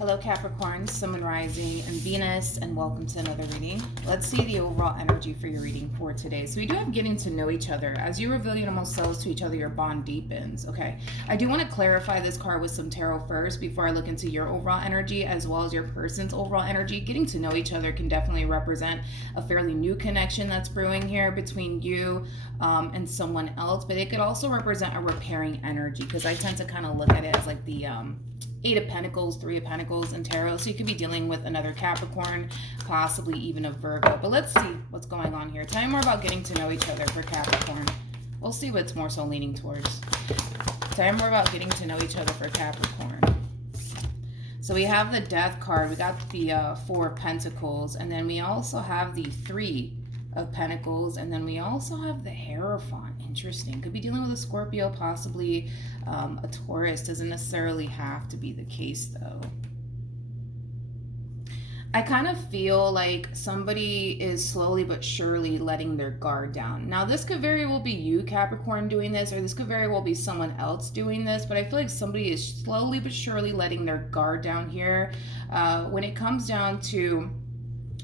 Hello Capricorn, Sun, Moon, Rising, and Venus, and welcome to another reading. Let's see the overall energy for your reading for today. So we do have getting to know each other. As you reveal your innermost selves to each other, your bond deepens. Okay, I do want to clarify this card with some tarot first before I look into your overall energy as well as your person's overall energy. Getting to know each other can definitely represent a fairly new connection that's brewing here between you and someone else, but it could also represent a repairing energy because I tend to kind of look at it as like the Eight of Pentacles, Three of Pentacles, and Tarot. So you could be dealing with another Capricorn, possibly even a Virgo. But let's see what's going on here. Tell me more about getting to know each other for Capricorn. We'll see what's more so leaning towards. Tell me more about getting to know each other for Capricorn. So we have the Death card. We got the Four of Pentacles. And then we also have the Three of Pentacles, and then we also have the Hierophant. Interesting. Could be dealing with a Scorpio, possibly a Taurus. Doesn't necessarily have to be the case though. I kind of feel like somebody is slowly but surely letting their guard down. Now, this could very well be you, Capricorn, doing this, or this could very well be someone else doing this, but I feel like somebody is slowly but surely letting their guard down here when it comes down to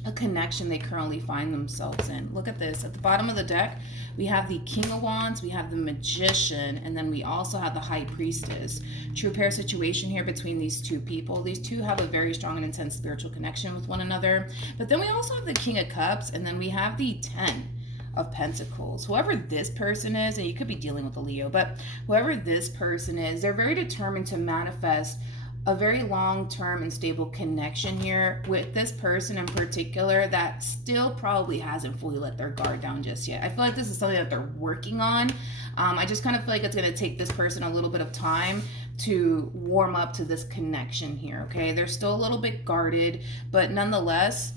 a connection they currently find themselves in. Look at this. At the bottom of the deck, we have the King of Wands, we have the Magician, and then we also have the High Priestess. True pair situation here between these two people. These two have a very strong and intense spiritual connection with one another. But then we also have the King of Cups, and then we have the 10 of Pentacles. Whoever this person is, and you could be dealing with a Leo, but whoever this person is, they're very determined to manifest a very long-term and stable connection here with this person in particular that still probably hasn't fully let their guard down just yet. I feel like this is something that they're working on. I just kind of feel like it's going to take this person a little bit of time to warm up to this connection here, okay? They're still a little bit guarded, but nonetheless,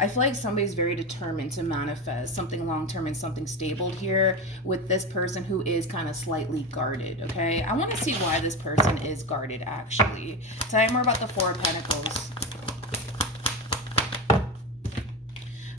I feel like somebody's very determined to manifest something long-term and something stable here with this person who is kind of slightly guarded, okay? I want to see why this person is guarded, actually. Tell me more about the Four of Pentacles.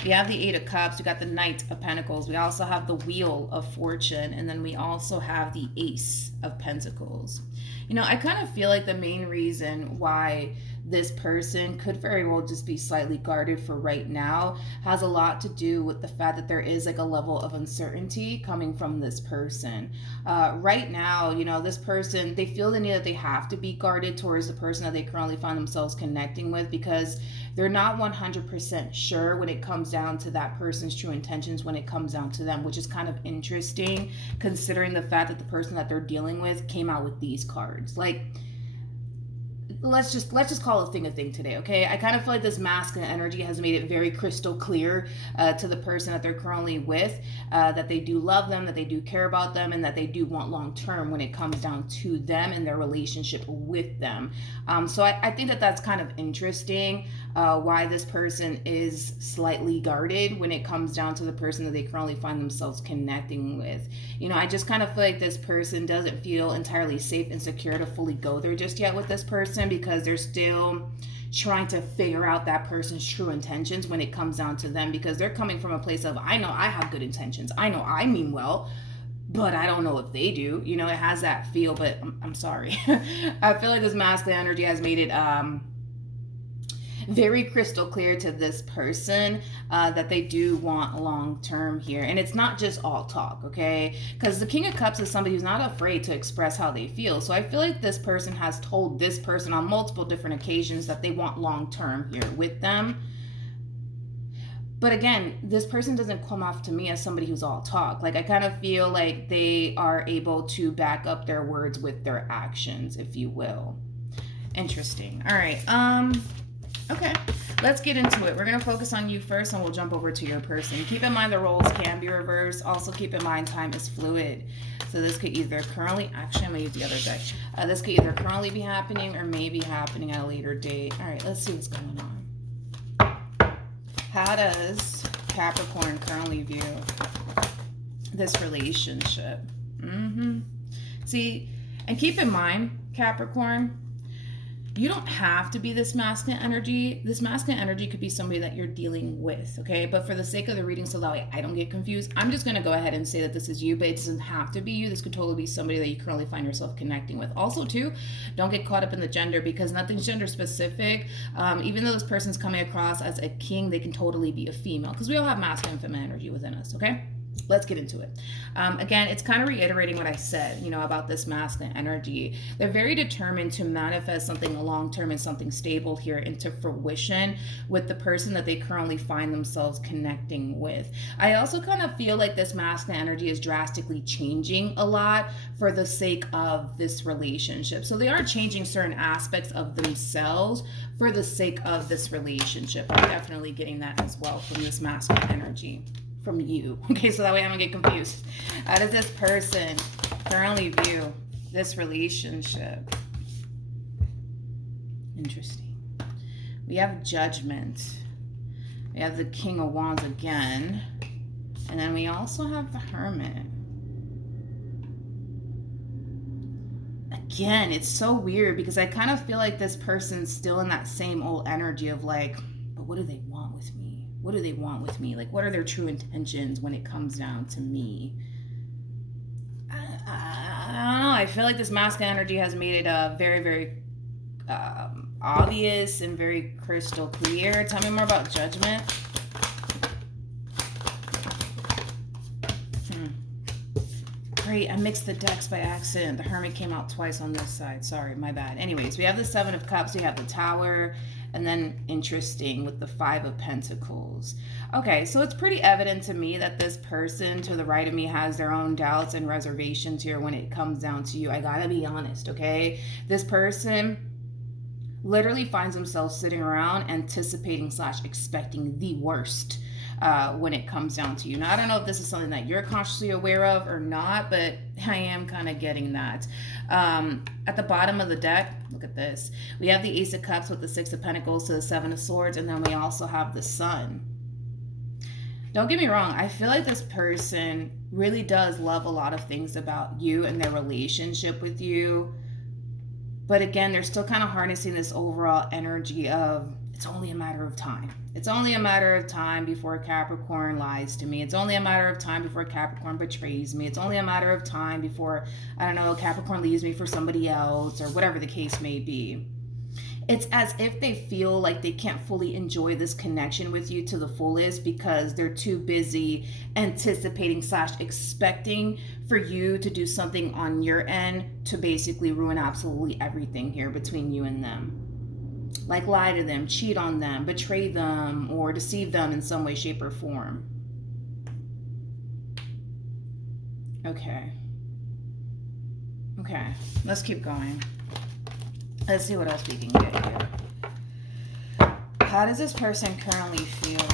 We have the Eight of Cups. We got the Knight of Pentacles. We also have the Wheel of Fortune. And then we also have the Ace of Pentacles. You know, I kind of feel like the main reason why this person could very well just be slightly guarded for right now has a lot to do with the fact that there is like a level of uncertainty coming from this person. Right now, you know, this person, they feel the need that they have to be guarded towards the person that they currently find themselves connecting with because they're not 100% sure when it comes down to that person's true intentions when it comes down to them, which is kind of interesting considering the fact that the person that they're dealing with came out with these cards. Like, let's just call a thing today, okay? I kind of feel like this masculine energy has made it very crystal clear to the person that they're currently with that they do love them, that they do care about them, and that they do want long-term when it comes down to them and their relationship with them. So I think that that's kind of interesting why this person is slightly guarded when it comes down to the person that they currently find themselves connecting with. You know, I just kind of feel like this person doesn't feel entirely safe and secure to fully go there just yet with this person because they're still trying to figure out that person's true intentions when it comes down to them because they're coming from a place of, I know I have good intentions. I know I mean well, but I don't know if they do. You know, it has that feel, but I'm sorry. I feel like this masculine energy has made it very crystal clear to this person that they do want long term here. And it's not just all talk, okay? Because the King of Cups is somebody who's not afraid to express how they feel. So I feel like this person has told this person on multiple different occasions that they want long term here with them. But again, this person doesn't come off to me as somebody who's all talk. Like, I kind of feel like they are able to back up their words with their actions, if you will. Interesting. All right. Okay, let's get into it. We're going to focus on you first and we'll jump over to your person. Keep in mind the roles can be reversed. Also keep in mind time is fluid. So this could either currently, actually I'm going to use the other deck. This could either currently be happening or may be happening at a later date. All right, let's see what's going on. How does Capricorn currently view this relationship? See, and keep in mind, Capricorn, You don't have to be this masculine energy. This masculine energy could be somebody that you're dealing with, okay? But for the sake of the reading, so that way I don't get confused, I'm just going to go ahead and say that this is you, but it doesn't have to be you. This could totally be somebody that you currently find yourself connecting with. Also, too, don't get caught up in the gender, because nothing's gender specific. Even though this person's coming across as a king, they can totally be a female, because we all have masculine and feminine energy within us, okay? Let's get into it. Again, it's kind of reiterating what I said, about this masculine energy. They're very determined to manifest something long-term and something stable here into fruition with the person that they currently find themselves connecting with. I also kind of feel like this masculine energy is drastically changing a lot for the sake of this relationship. So they are changing certain aspects of themselves for the sake of this relationship. I'm definitely getting that as well from this masculine energy. From you. Okay, so that way I don't get confused. How does this person currently view this relationship? Interesting. We have Judgment. We have the King of Wands again. And then we also have the Hermit. Again, it's so weird because I kind of feel like this person's still in that same old energy of like, but what do they want with me? What do they want with me? Like, what are their true intentions when it comes down to me? I don't know. I feel like this masculine energy has made it very, very obvious and very crystal clear. Tell me more about Judgment. Great, I mixed the decks by accident. The Hermit came out twice on this side. Sorry, my bad. Anyways, we have the Seven of Cups. We have the Tower. And then interesting with the Five of Pentacles. Okay, so it's pretty evident to me that this person to the right of me has their own doubts and reservations here when it comes down to you. I gotta be honest, okay? This person literally finds themselves sitting around anticipating / expecting the worst when it comes down to you. Now, I don't know if this is something that you're consciously aware of or not, but I am kind of getting that. At the bottom of the deck, look at this. We have the Ace of Cups with the Six of Pentacles to the Seven of Swords, and then we also have the Sun. Don't get me wrong. I feel like this person really does love a lot of things about you and their relationship with you. But again, they're still kind of harnessing this overall energy of it's only a matter of time. It's only a matter of time before Capricorn lies to me. It's only a matter of time before Capricorn betrays me. It's only a matter of time before, I don't know, Capricorn leaves me for somebody else or whatever the case may be. It's as if they feel like they can't fully enjoy this connection with you to the fullest because they're too busy anticipating / expecting for you to do something on your end to basically ruin absolutely everything here between you and them. Like lie to them, cheat on them, betray them, or deceive them in some way, shape, or form. Okay, let's keep going. Let's see what else we can get here. How does this person currently feel?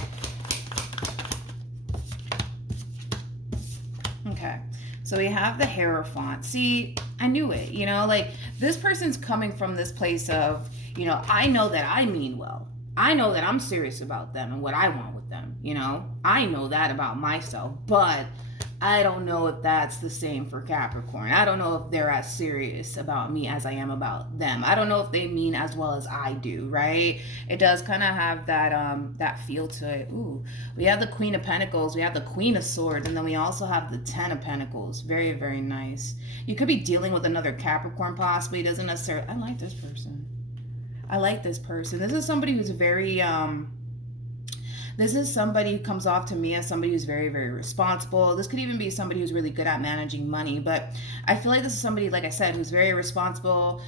Okay, so we have the Hierophant. See, I knew it, like this person's coming from this place of, I know that I mean well. I know that I'm serious about them and what I want with them, I know that about myself, but I don't know if that's the same for Capricorn. I don't know if they're as serious about me as I am about them. I don't know if they mean as well as I do, right? It does kind of have that feel to it. Ooh, we have the Queen of Pentacles, we have the Queen of Swords, and then we also have the Ten of Pentacles. Very, very nice. You could be dealing with another Capricorn possibly. It doesn't necessarily... I like this person. This is somebody who's very... This is somebody who comes off to me as somebody who's very, very responsible. This could even be somebody who's really good at managing money. But I feel like this is somebody, like I said, who's very responsible,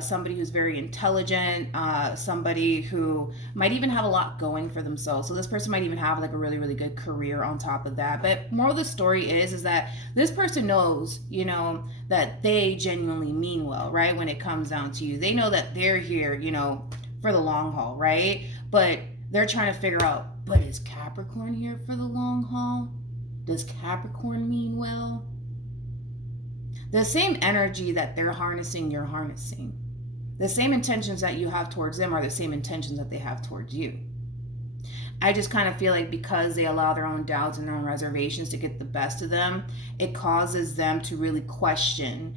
somebody who's very intelligent, somebody who might even have a lot going for themselves. So this person might even have like a really, really good career on top of that. But moral of the story is that this person knows, that they genuinely mean well, right? When it comes down to you. They know that they're here, for the long haul, right? But they're trying to figure out, but is Capricorn here for the long haul? Does Capricorn mean well? The same energy that they're harnessing, you're harnessing. The same intentions that you have towards them are the same intentions that they have towards you. I just kind of feel like because they allow their own doubts and their own reservations to get the best of them, it causes them to really question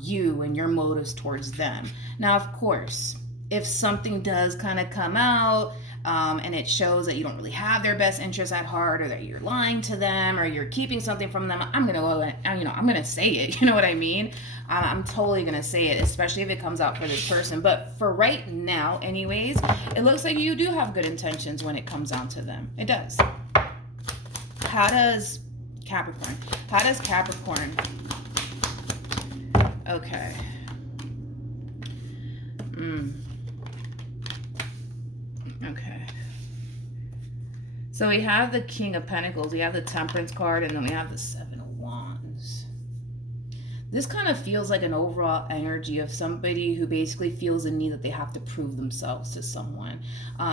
you and your motives towards them. Now, of course, if something does kind of come out, and it shows that you don't really have their best interests at heart, or that you're lying to them, or you're keeping something from them, I'm gonna go and, I'm gonna say it. You know what I mean? I'm totally gonna say it, especially if it comes out for this person. But for right now, anyways, it looks like you do have good intentions when it comes down to them. It does. How does Capricorn? How does Capricorn? Okay. Okay. So we have the King of Pentacles, we have the Temperance card, and then we have the Seven of Wands. This kind of feels like an overall energy of somebody who basically feels the need that they have to prove themselves to someone.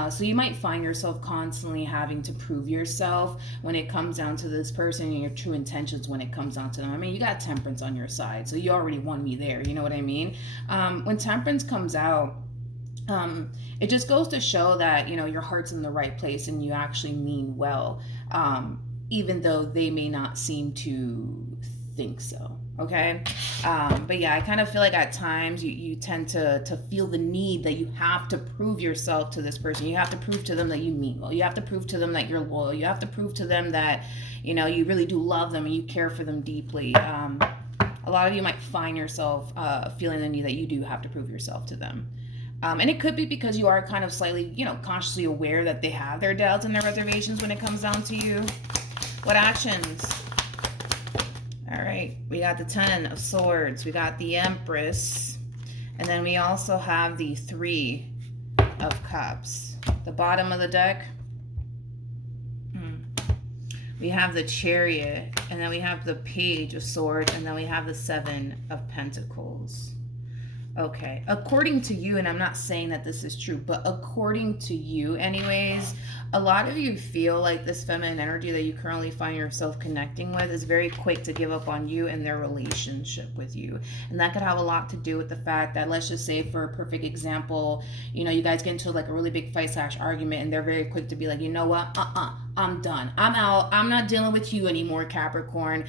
So you might find yourself constantly having to prove yourself when it comes down to this person, and your true intentions when it comes down to them. I mean, you got Temperance on your side, so you already won me there. You know what I mean? When Temperance comes out, it just goes to show that, your heart's in the right place and you actually mean well, even though they may not seem to think so. Okay. But yeah, I kind of feel like at times you tend to feel the need that you have to prove yourself to this person. You have to prove to them that you mean well. You have to prove to them that you're loyal. You have to prove to them that, you really do love them and you care for them deeply. A lot of you might find yourself feeling the need that you do have to prove yourself to them. And it could be because you are kind of slightly, consciously aware that they have their doubts and their reservations when it comes down to you. What actions? All right, we got the Ten of Swords, we got the Empress, and then we also have the Three of Cups. The bottom of the deck, we have the Chariot, and then we have the Page of Swords, and then we have the Seven of Pentacles. Okay, according to you, and I'm not saying that this is true, but according to you anyways, a lot of you feel like this feminine energy that you currently find yourself connecting with is very quick to give up on you and their relationship with you. And that could have a lot to do with the fact that, let's just say for a perfect example, you guys get into like a really big fight / argument, and they're very quick to be like, you know what, I'm done. I'm out. I'm not dealing with you anymore, Capricorn.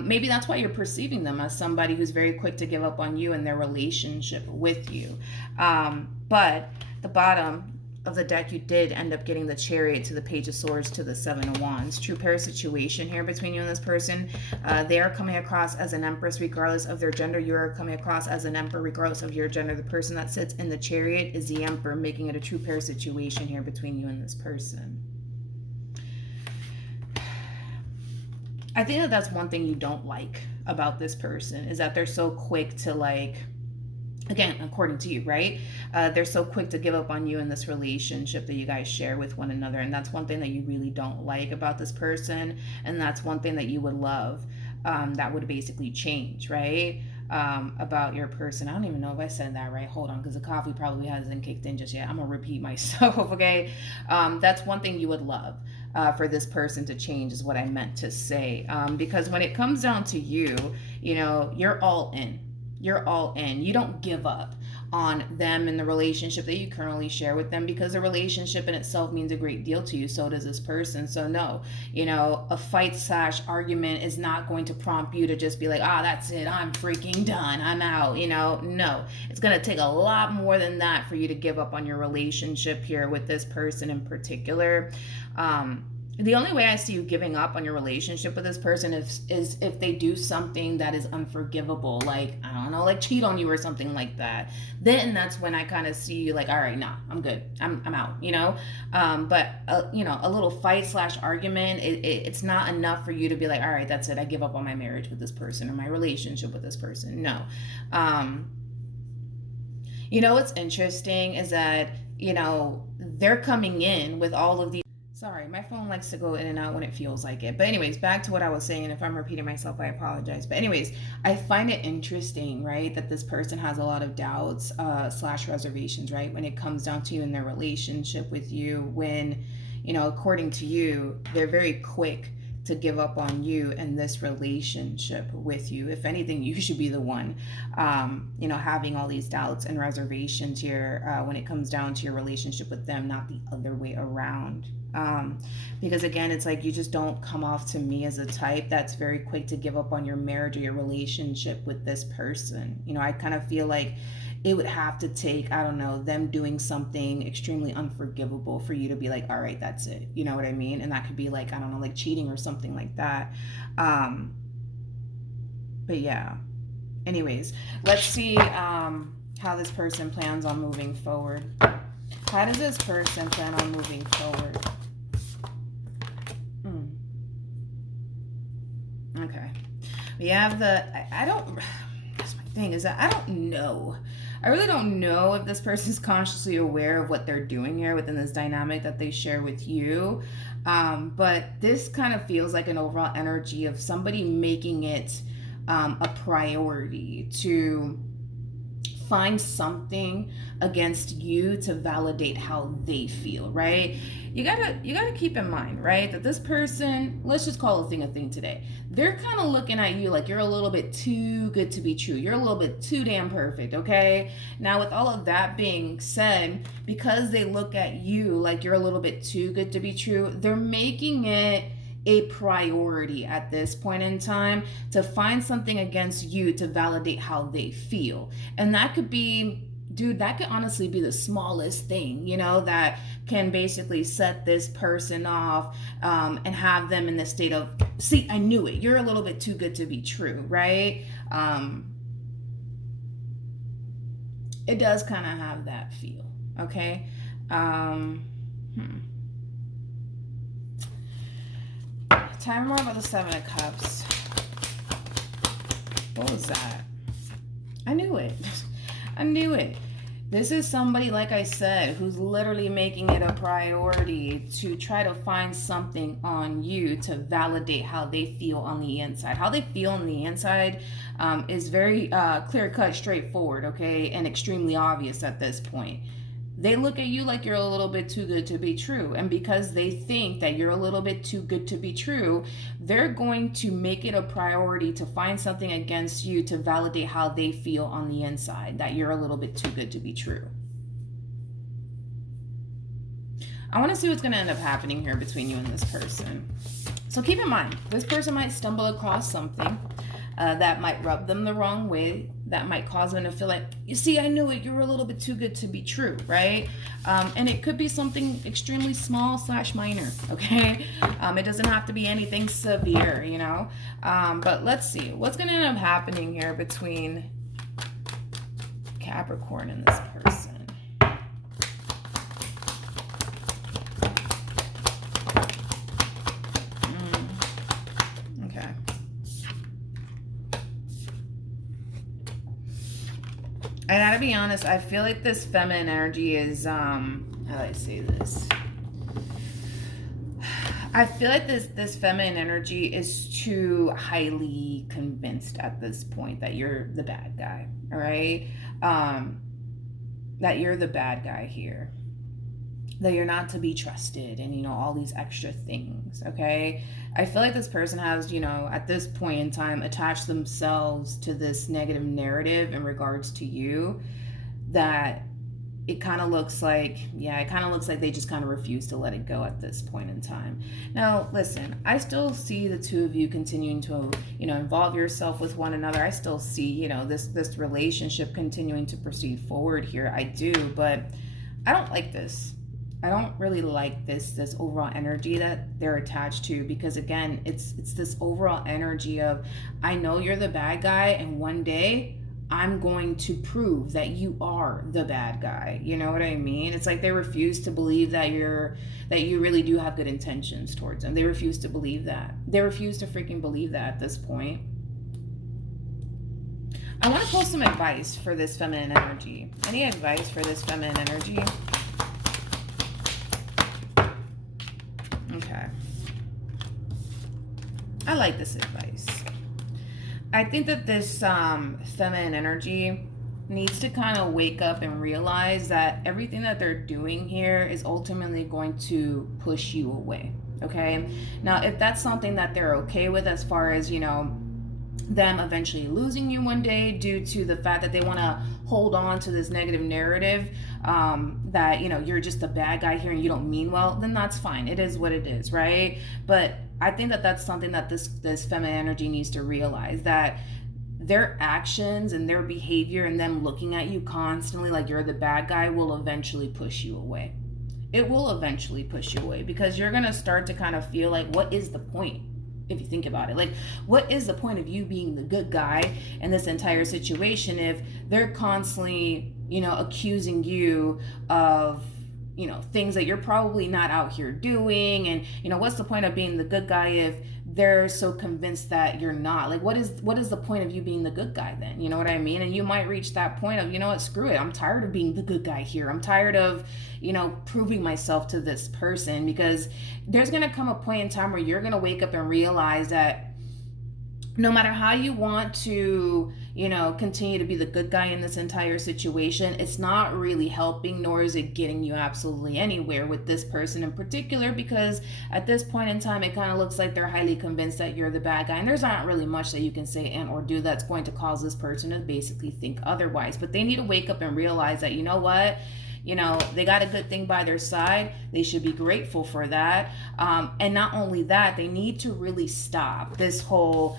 Maybe that's why you're perceiving them as somebody who's very quick to give up on you and their relationship with you. But the bottom of the deck, you did end up getting the Chariot to the Page of Swords to the Seven of Wands. True pair situation here between you and this person. They are coming across as an Empress regardless of their gender. You are coming across as an Emperor regardless of your gender. The person that sits in the Chariot is the Emperor, making it a true pair situation here between you and this person. I think that that's one thing you don't like about this person, is that they're so quick to, like, again, according to you, right? They're so quick to give up on you in this relationship that you guys share with one another. And that's one thing that you really don't like about this person. And that's one thing that you would love, that would basically change, right? About your person. I don't even know if I said that right. Hold on, because the coffee probably hasn't kicked in just yet. I'm going to repeat myself, okay? That's one thing you would love. For this person to change is what I meant to say. Because when it comes down to you, you're all in. You're all in. You don't give up on them and the relationship that you currently share with them, because the relationship in itself means a great deal to you. So does this person. So no, a fight / argument is not going to prompt you to just be like, that's it. I'm freaking done. I'm out. No, it's going to take a lot more than that for you to give up on your relationship here with this person in particular. The only way I see you giving up on your relationship with this person is if they do something that is unforgivable, like, I don't know, like cheat on you or something like that. Then that's when I kind of see you like, all right, nah, I'm good. I'm out, But, a little fight / argument, it's not enough for you to be like, all right, that's it. I give up on my marriage with this person or my relationship with this person. No. What's interesting is that, they're coming in with all of these. Sorry, my phone likes to go in and out when it feels like it. But anyways, back to what I was saying. And if I'm repeating myself, I apologize. But anyways, I find it interesting, right, that this person has a lot of doubts / reservations, right, when it comes down to you and their relationship with you, when, according to you, they're very quick to give up on you and this relationship with you. If anything, you should be the one, having all these doubts and reservations here when it comes down to your relationship with them, not the other way around. Because again, it's like, you just don't come off to me as a type that's very quick to give up on your marriage or your relationship with this person. I kind of feel like it would have to take, I don't know, them doing something extremely unforgivable for you to be like, all right, that's it. You know what I mean? And that could be like, I don't know, like cheating or something like that. But yeah. Anyways, let's see how this person plans on moving forward. How does this person plan on moving forward? Okay. We have the, I don't, that's my thing, is that I don't know. I really don't know if this person's consciously aware of what they're doing here within this dynamic that they share with you. But this kind of feels like an overall energy of somebody making it a priority to find something against you to validate how they feel, right? You gotta keep in mind, right, that this person, let's just call a thing today, they're kind of looking at you like you're a little bit too good to be true. You're a little bit too damn perfect, okay? Now, with all of that being said, because they look at you like you're a little bit too good to be true, they're making it a priority at this point in time to find something against you to validate how they feel. And that could be, dude, that could honestly be the smallest thing, you know, that can basically set this person off and have them in the state of, see, I knew it. You're a little bit too good to be true, right? It does kind of have that feel, okay? Tell me more about the Seven of Cups. What was that? I knew it. I knew it. This is somebody, like I said, who's literally making it a priority to try to find something on you to validate how they feel on the inside. How they feel on the inside is very clear-cut, straightforward, okay, and extremely obvious at this point. They look at you like you're a little bit too good to be true. And because they think that you're a little bit too good to be true, they're going to make it a priority to find something against you to validate how they feel on the inside, that you're a little bit too good to be true. I want to see what's going to end up happening here between you and this person. So keep in mind, this person might stumble across something that might rub them the wrong way, that might cause them to feel like, you see, I knew it, you're a little bit too good to be true, right? And it could be something extremely small / minor, okay? It doesn't have to be anything severe, you know? But let's see, what's going to end up happening here between Capricorn and this person? I gotta be honest, I feel like this feminine energy is, how do I say this? I feel like this feminine energy is too highly convinced at this point that you're the bad guy, all right? That you're the bad guy here. That you're not to be trusted and, you know, all these extra things, okay? I feel like this person has, you know, at this point in time, attached themselves to this negative narrative in regards to you, that it kind of looks like, they just kind of refuse to let it go at this point in time. Now, listen, I still see the two of you continuing to, you know, involve yourself with one another. I still see, you know, this relationship continuing to proceed forward here. I do, but I don't like this. I don't really like this overall energy that they're attached to, because again, it's this overall energy of, I know you're the bad guy, and one day I'm going to prove that you are the bad guy. You know what I mean? It's like they refuse to believe that you really do have good intentions towards them. They refuse to believe that. They refuse to freaking believe that at this point. I want to pull some advice for this feminine energy. Any advice for this feminine energy? Okay. I like this advice. I think that this feminine energy needs to kind of wake up and realize that everything that they're doing here is ultimately going to push you away, okay? Now, if that's something that they're okay with, as far as, you know, them eventually losing you one day due to the fact that they want to hold on to this negative narrative that, you know, you're just a bad guy here and you don't mean well, then that's fine. It is what it is, right? But I think that that's something that this feminine energy needs to realize, that their actions and their behavior and them looking at you constantly like you're the bad guy will eventually push you away. It will eventually push you away because you're going to start to kind of feel like, what is the point? If you think about it, like, what is the point of you being the good guy in this entire situation if they're constantly, accusing you of, things that you're probably not out here doing? And, what's the point of being the good guy if they're so convinced that you're not? Like, what is the point of you being the good guy then? You know what I mean? And you might reach that point of, what, screw it. I'm tired of being the good guy here. I'm tired of, proving myself to this person, because there's going to come a point in time where you're going to wake up and realize that no matter how you want to, continue to be the good guy in this entire situation, it's not really helping, nor is it getting you absolutely anywhere with this person in particular, because at this point in time, it kind of looks like they're highly convinced that you're the bad guy, and there's not really much that you can say and or do that's going to cause this person to basically think otherwise. But they need to wake up and realize that, you know what? They got a good thing by their side. They should be grateful for that. And not only that, they need to really stop this whole,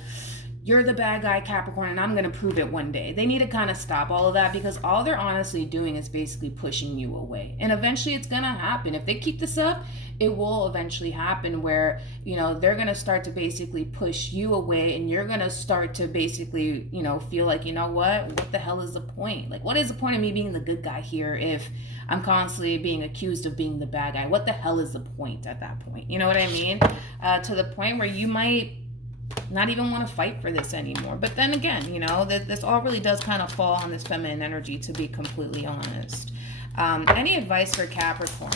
you're the bad guy, Capricorn, and I'm going to prove it one day. They need to kind of stop all of that, because all they're honestly doing is basically pushing you away. And eventually it's going to happen. If they keep this up, it will eventually happen where, they're going to start to basically push you away, and you're going to start to basically, feel like, what the hell is the point? Like, what is the point of me being the good guy here if I'm constantly being accused of being the bad guy? What the hell is the point at that point? You know what I mean? To the point where you might not even want to fight for this anymore. But then again, this all really does kind of fall on this feminine energy, to be completely honest. Any advice for Capricorn?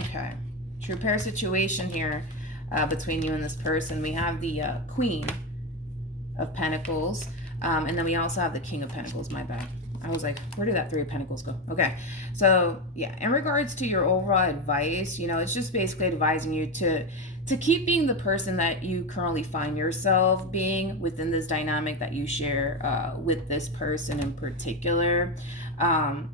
Okay. True pair situation here between you and this person. We have the Queen of Pentacles, and then we also have the King of Pentacles. My bad. I was like, where did that Three of Pentacles go? Okay. So yeah, in regards to your overall advice, it's just basically advising you to keep being the person that you currently find yourself being within this dynamic that you share with this person in particular.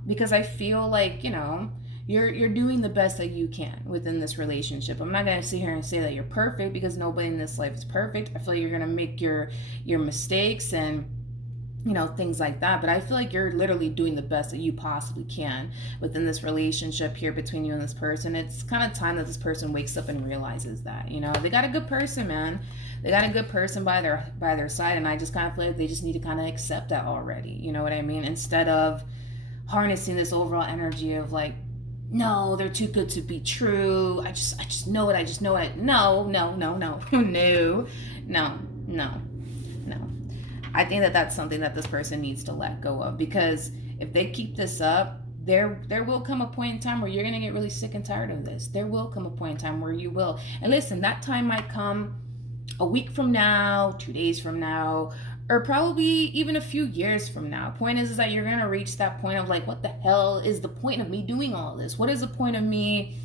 Because I feel like, you're doing the best that you can within this relationship. I'm not going to sit here and say that you're perfect, because nobody in this life is perfect. I feel like you're going to make your mistakes and things like that. But I feel like you're literally doing the best that you possibly can within this relationship here between you and this person. It's kind of time that this person wakes up and realizes that, they got a good person, man. They got a good person by their side. And I just kind of feel like they just need to kind of accept that already. You know what I mean? Instead of harnessing this overall energy of like, no, they're too good to be true. I just know it. I just know it. No. I think that that's something that this person needs to let go of, because if they keep this up, there will come a point in time where you're going to get really sick and tired of this. There will come a point in time where you will. And listen, that time might come a week from now, 2 days from now, or probably even a few years from now. Point is that you're going to reach that point of like, what the hell is the point of me doing all this? What is the point of me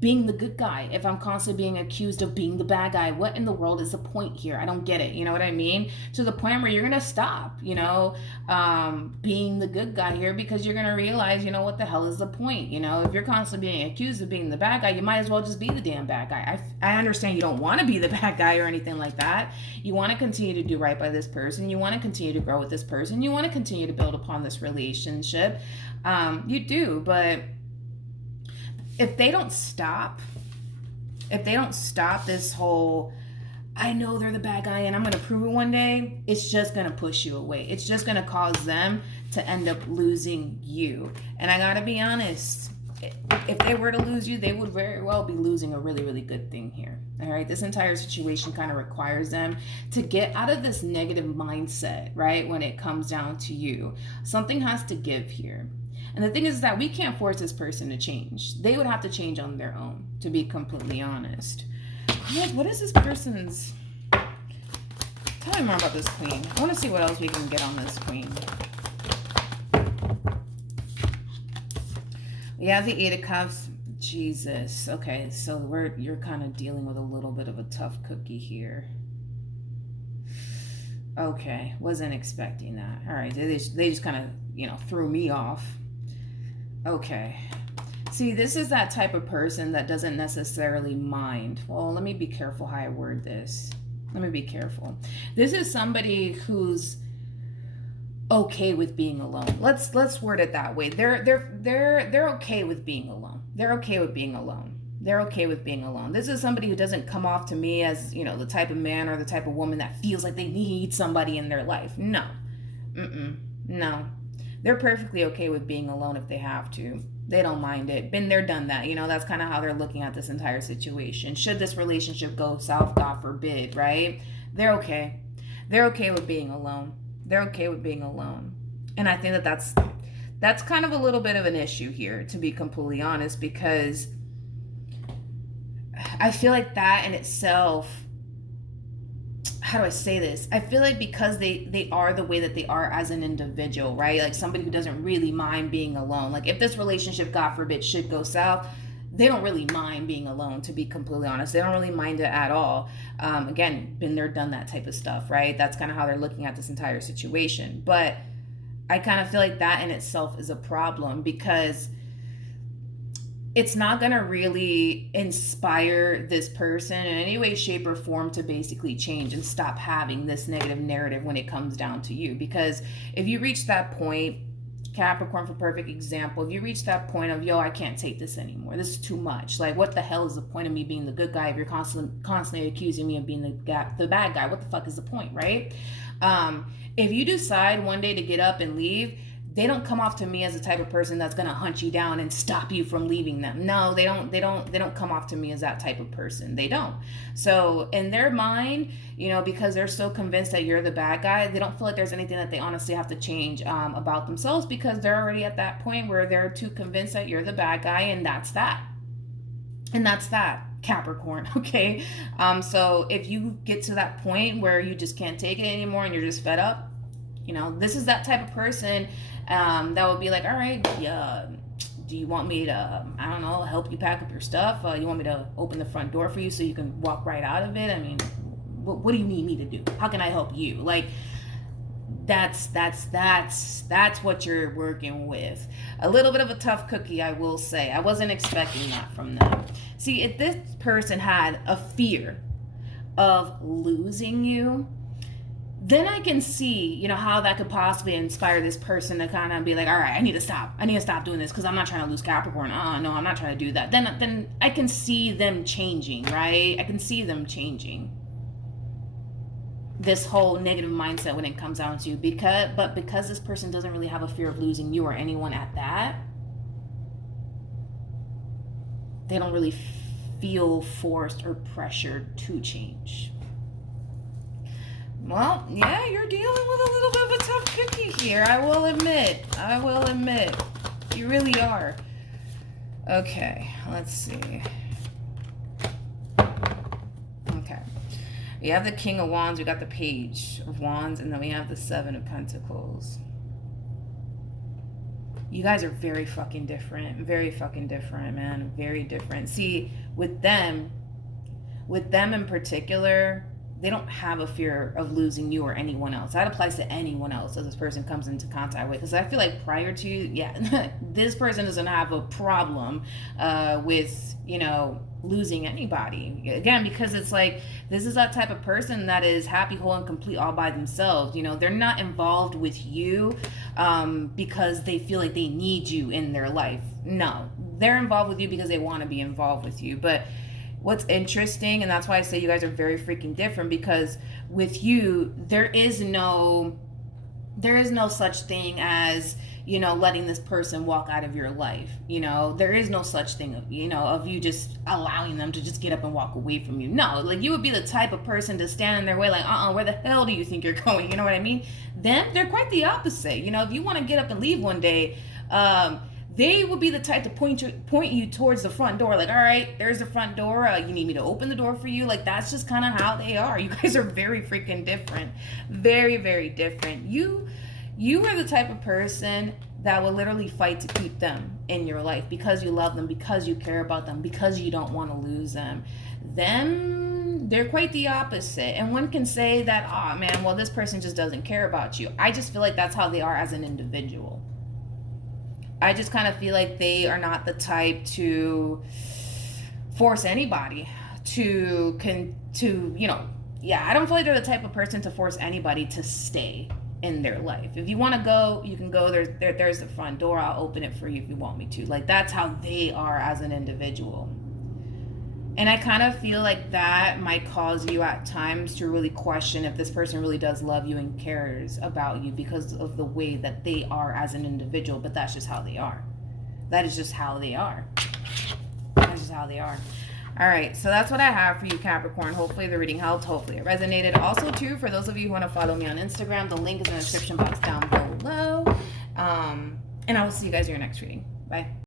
being the good guy if I'm constantly being accused of being the bad guy? What in the world is the point here? I don't get it. You know what I mean? To the point where you're going to stop, being the good guy here, because you're going to realize, what the hell is the point? If you're constantly being accused of being the bad guy, you might as well just be the damn bad guy. I understand you don't want to be the bad guy or anything like that. You want to continue to do right by this person. You want to continue to grow with this person. You want to continue to build upon this relationship. You do, but if they don't stop this whole, I know they're the bad guy and I'm going to prove it one day, it's just going to push you away. It's just going to cause them to end up losing you. And I got to be honest, if they were to lose you, they would very well be losing a really, really good thing here. All right. This entire situation kind of requires them to get out of this negative mindset, right? When it comes down to you, something has to give here. And the thing is that we can't force this person to change. They would have to change on their own, to be completely honest. What is this person's... Tell me more about this queen. I want to see what else we can get on this queen. We have the Eight of Cups. Jesus. Okay, so you're kind of dealing with a little bit of a tough cookie here. Okay, wasn't expecting that. All right, they just kind of, threw me off. Okay, See, this is that type of person that doesn't necessarily mind. Well, let me be careful how I word this. Let me be careful. This is somebody who's okay with being alone. Let's word it that way. They're okay with being alone. They're okay with being alone. They're okay with being alone. This is somebody who doesn't come off to me as, the type of man or the type of woman that feels like they need somebody in their life. No. No. They're perfectly okay with being alone if they have to. They don't mind it. Been there, done that. That's kind of how they're looking at this entire situation. Should this relationship go south, God forbid, right? They're okay. They're okay with being alone. They're okay with being alone. And I think that that's kind of a little bit of an issue here, to be completely honest, because I feel like that in itself, how do I say this? I feel like because they are the way that they are as an individual, right? Like somebody who doesn't really mind being alone. Like if this relationship, God forbid, should go south, they don't really mind being alone, to be completely honest. They don't really mind it at all. Again, been there, done that type of stuff, right? That's kind of how they're looking at this entire situation. But I kind of feel like that in itself is a problem, because it's not going to really inspire this person in any way, shape, or form to basically change and stop having this negative narrative when it comes down to you. Because if you reach that point, Capricorn, for perfect example, if you reach that point of, I can't take this anymore. This is too much. Like, what the hell is the point of me being the good guy if you're constantly accusing me of being the bad guy? What the fuck is the point, right? If you decide one day to get up and leave, they don't come off to me as the type of person that's going to hunt you down and stop you from leaving them. No, they don't come off to me as that type of person. They don't. So in their mind, because they're so convinced that you're the bad guy, they don't feel like there's anything that they honestly have to change about themselves, because they're already at that point where they're too convinced that you're the bad guy, and that's that. And that's that, Capricorn, okay? So if you get to that point where you just can't take it anymore and you're just fed up, this is that type of person that would be like, all right, do you want me to, I don't know, help you pack up your stuff? You want me to open the front door for you so you can walk right out of it? I mean, what do you need me to do? How can I help you? Like, that's what you're working with. A little bit of a tough cookie, I will say. I wasn't expecting that from them. See, if this person had a fear of losing you, then I can see, how that could possibly inspire this person to kind of be like, all right, I need to stop doing this because I'm not trying to lose Capricorn. No, I'm not trying to do that. Then I can see them changing, right? I can see them changing this whole negative mindset when it comes down to you. Because this person doesn't really have a fear of losing you or anyone at that, they don't really feel forced or pressured to change. Well, yeah, you're dealing with a little bit of a tough cookie here. I will admit. You really are. Okay, let's see. Okay. We have the King of Wands, we got the Page of Wands, and then we have the Seven of Pentacles. You guys are very fucking different. Very fucking different, man. Very different. See, with them in particular, they don't have a fear of losing you or anyone else. That applies to anyone else that this person comes into contact with. Because I feel like prior to, this person doesn't have a problem with, losing anybody. Again, because it's like, this is that type of person that is happy, whole, and complete all by themselves. They're not involved with you because they feel like they need you in their life. No, they're involved with you because they want to be involved with you. But what's interesting, and that's why I say you guys are very freaking different, because with you, there is no such thing as, letting this person walk out of your life. There is no such thing of, of you just allowing them to just get up and walk away from you. No, like, you would be the type of person to stand in their way, like, where the hell do you think you're going? You know what I mean? Them, they're quite the opposite. If you want to get up and leave one day, they will be the type to point you towards the front door. Like, all right, there's the front door. You need me to open the door for you? Like, that's just kind of how they are. You guys are very freaking different. Very, very different. You are the type of person that will literally fight to keep them in your life because you love them, because you care about them, because you don't want to lose them. Them, they're quite the opposite. And one can say that, this person just doesn't care about you. I just feel like that's how they are as an individual. I just kind of feel like they are not the type to force anybody to, yeah, I don't feel like they're the type of person to force anybody to stay in their life. If you want to go, you can go. There's the front door. I'll open it for you if you want me to. Like, that's how they are as an individual. And I kind of feel like that might cause you at times to really question if this person really does love you and cares about you because of the way that they are as an individual. But that's just how they are. That is just how they are. That's just how they are. All right, so that's what I have for you, Capricorn. Hopefully the reading helped. Hopefully it resonated. Also, too, for those of you who want to follow me on Instagram, the link is in the description box down below. And I will see you guys in your next reading. Bye.